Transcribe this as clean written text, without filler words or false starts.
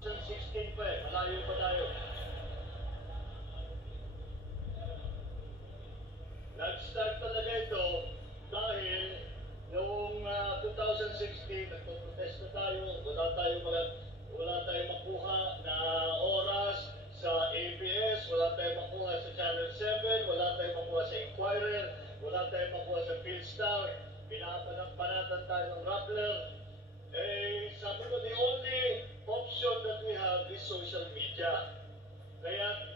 2016 pa eh, malayo pa tayo. Nag-start talaga ito dahil noong 2016, nagpo-protesta tayo, wala tayong makuha na oras sa ABS, wala tayong makuha sa Channel 7, wala tayong makuha sa Inquirer, wala tayong makuha sa Philstar, pinapanatan tayo ng Rappler. Eh, sabi ko, the only option that we have is social media. Kaya